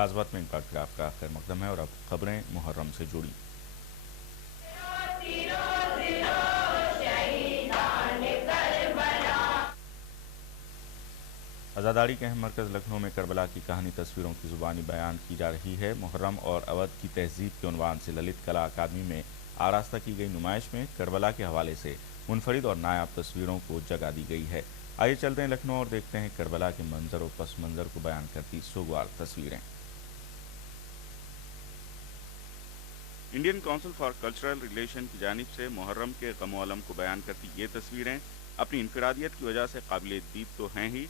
खास बात में इम्पैक्ट ग्राफ का खैर मकदम है। और अब खबरें मुहर्रम से जुड़ी। आज़ादारी के अहम मरकज़ लखनऊ में करबला की कहानी तस्वीरों की ज़ुबानी बयान की जा रही है। मुहर्रम और अवध की तहज़ीब के उन्वान से ललित कला अकादमी में आरास्ता की गई नुमाइश में करबला के हवाले से मुनफरिद और नायाब तस्वीरों को जगह दी गई है। आइए चलते हैं लखनऊ और देखते हैं करबला के मंजर और पस मंज़र को बयान करती सोगवार तस्वीरें। Indian council for cultural relation की जानिब से मुहर्रम के गम अलम को बयान करती ये तस्वीरें अपनी इनफरादियत की वजह से काबिल दीद तो हैं ही,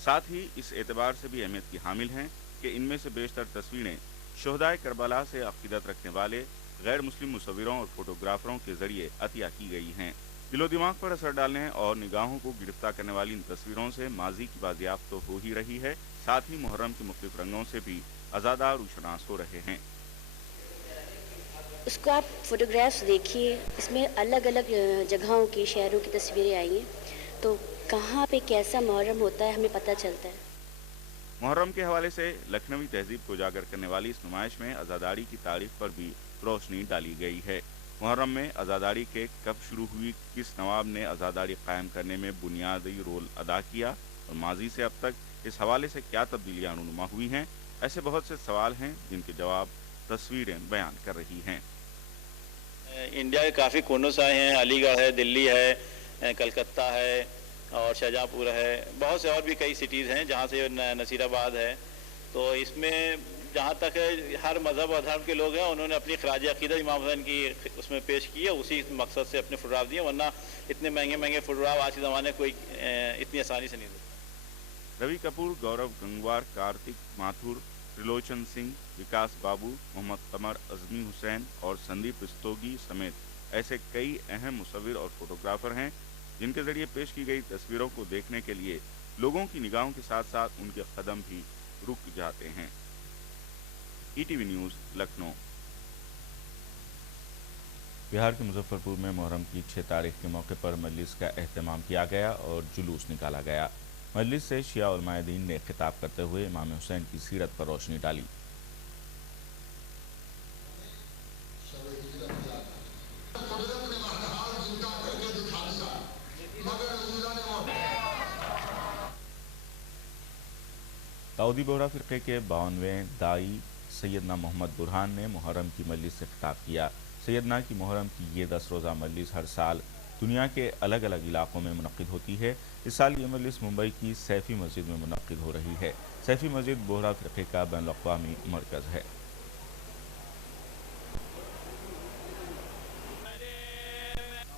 साथ ही इस एतबार से भी अहमियत की हामिल हैं कि इनमें से बेशतर तस्वीरें शोहदाए करबला से अक़ीदत रखने वाले गैर मुस्लिम मुसव्विरों और फोटोग्राफरों के ज़रिए अतिया की गई हैं। दिलो दिमाग पर असर डालने और निगाहों को गिरफ्तार करने वाली इन तस्वीरों से माजी की बाजियाफ्त तो हो ही रही है, साथ ही मुहर्रम के मुख्तलिफ रंगों से भी आज़ादा रूशनास हो रहे हैं। उसको आप फोटोग्राफ्स देखिए, इसमें अलग अलग जगहों की, शहरों की तस्वीरें आई हैं, तो कहाँ पे कैसा मुहर्रम होता है हमें पता चलता है। मुहर्रम के हवाले से लखनवी तहजीब को उजागर करने वाली इस नुमाइश में आज़ादारी की तारीख पर भी रोशनी डाली गई है। मुहर्रम में आज़ादारी के कब शुरू हुई, किस नवाब ने आज़ादारी कायम करने में बुनियादी रोल अदा किया और माजी से अब तक इस हवाले से क्या तब्दीलियाँ रूनुमा हुई हैं, ऐसे बहुत से सवाल हैं जिनके जवाब तस्वीरें बयान कर रही हैं। इंडिया के काफ़ी कोनों से आए हैं, अलीगढ़ है, दिल्ली है, कलकत्ता है और शाहजहाँपुर है, बहुत से और भी कई सिटीज़ हैं जहाँ से नसीराबाद है। तो इसमें जहाँ तक है हर मज़हब और धर्म के लोग हैं, उन्होंने अपनी खराज अक़ीदत इमाम हुसैन की उसमें पेश की है, उसी मकसद से अपने फोटोग्राफ दिए, वरना इतने महंगे महंगे फोटोग्राफ आज के ज़माने कोई इतनी आसानी से नहीं देता। रवि कपूर, गौरव गंगवार, कार्तिक माथुर, त्रिलोचन सिंह, विकास बाबू, मोहम्मद कमर, अज़मी हुसैन और संदीप रस्तोगी समेत ऐसे कई अहम मुसव्विर और फोटोग्राफर हैं जिनके ज़रिए पेश की गई तस्वीरों को देखने के लिए लोगों की निगाहों के साथ साथ उनके कदम भी रुक जाते हैं। ETV news, Lucknow. बिहार के मुजफ्फरपुर में मुहर्रम की 6 तारीख के मौके पर मजलिस का एहतमाम किया गया और जुलूस निकाला गया। मजलिस से शिया उलमाए दीन ने खिताब करते हुए इमाम हुसैन की सीरत पर रोशनी डाली। दाऊदी बोहरा फ़िरक़े के 52वें दाई सैयदना मोहम्मद बुरहान ने मुहर्रम की मजलिस से खिताब किया। सैयदना की मुहर्रम की ये 10 रोज़ा मजलिस हर साल दुनिया के अलग अलग इलाकों में मुनक़्क़िद होती है। इस साल ये मजलिस मुंबई की सैफ़ी मस्जिद में मुनक़्क़िद हो रही है। सैफ़ी मस्जिद बोहरा फ़िरक़े का बैनुल-अक़वामी मरकज़ है।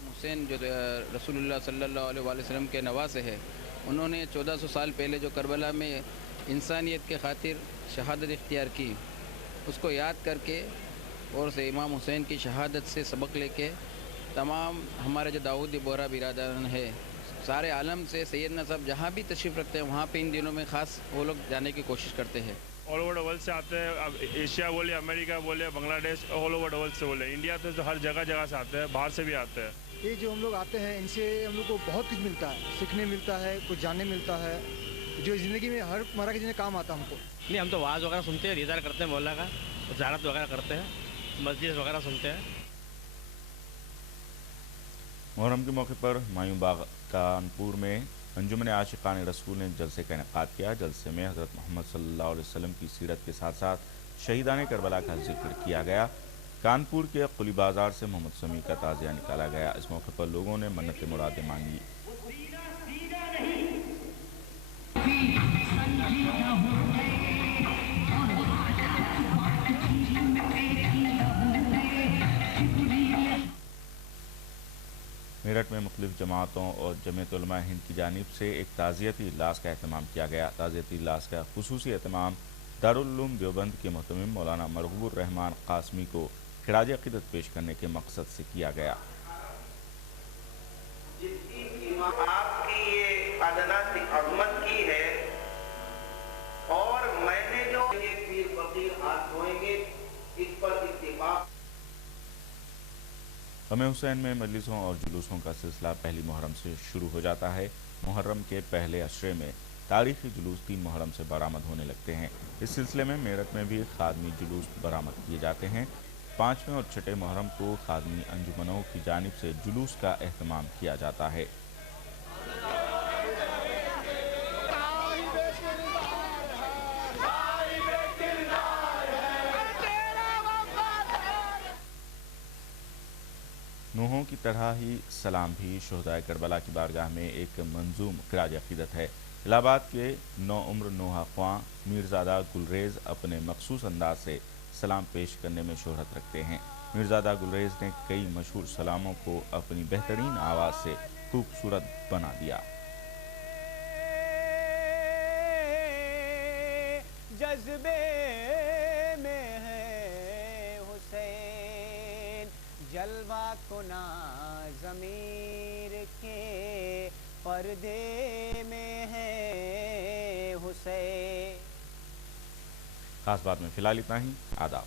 हुसैन जो रसूलुल्लाह सल्लल्लाहु अलैहि वसल्लम के नवासे है, उन्होंने 1400 साल पहले जो करबला में इंसानियत के खातिर शहादत इख्तियार की, उसको याद करके और से इमाम हुसैन की शहादत से सबक लेके तमाम हमारे जो दाऊदी बोहरा बिरादरान है, सारे आलम से सैयदना साहब जहाँ भी तशरीफ़ रखते हैं वहाँ पे इन दिनों में ख़ास वो लोग जाने की कोशिश करते हैं। ऑल ओवर द वर्ल्ड से आते हैं, अब एशिया बोले, अमेरिका बोले, Bangladesh, all over the world से बोले, इंडिया तो हर जगह जगह से आते हैं, बाहर से भी आते हैं। ये जो हम लोग आते हैं इनसे हम लोग को बहुत कुछ मिलता है, सीखने मिलता है, कुछ जानने मिलता है, जो ज़िंदगी में हर मरा के जिन्हें काम आता हमको। नहीं, हम तो वाज़ वगैरह सुनते हैं, दीदार करते हैं मौला का, ज़ियारत वगैरह करते हैं, मस्जिद वगैरह सुनते हैं। मुहर्रम के मौके पर मायूं बाग कानपुर में अंजुमन आशिकान रसूल ने जलसे का इनेकाद किया। जलसे में हज़रत मोहम्मद सल्लल्लाहु अलैहि वसल्लम की सीरत के साथ साथ शहीदान करबला का जिक्र किया गया। कानपुर के कुली बाजार से मोहम्मद समी का ताज़िया निकाला गया। इस मौके पर लोगों ने मन्नत मुरादें मांगी। मेरठ में मुख्तलिफ जमातों और जमीयत उलमा हिंद की जानिब से एक ताज़ियती इजलास का एहतमाम किया गया। ताज़ियती इजलास का खुसूसी एहतमाम दारुल उलूम देवबंद के मुहतमिम मौलाना मरगूबुर रहमान कासमी को खिराज अक़ीदत पेश करने के मकसद से किया गया। आपकी ये अदना सी अज़मत की है और मैंने जो ये पीर फकीर हाथ धोएंगे इस पर इत्तिफाक। गम हुसैन में मजलिसों और जुलूसों का सिलसिला पहली मुहर्रम से शुरू हो जाता है। मुहर्रम के पहले अशरे में तारीखी जुलूस 3 मुहर्रम से बरामद होने लगते हैं। इस सिलसिले में मेरठ में भी खादमी जुलूस बरामद किए जाते हैं। 5वें और 6 मुहर्रम को खादमी अंजुमनों की जानिब से जुलूस का एहतमाम किया जाता है। नूहों की तरह ही सलाम भी शुहदाए करबला की बारगाह में एक मंजूम खिराज अकीदत है। इलाहाबाद के नौउम्र नूहा ख्वां मीरजादा गुलरेज अपने मखसूस अंदाज से सलाम पेश करने में शोहरत रखते हैं। मीरजादा गुलरेज ने कई मशहूर सलामों को अपनी बेहतरीन आवाज़ से खूबसूरत बना दिया। जज्बे में है हुसैन, जलवा कुना ज़मीर के पर्दे में है हुसैन। खास बात में फिलहाल इतना ही। आदाब।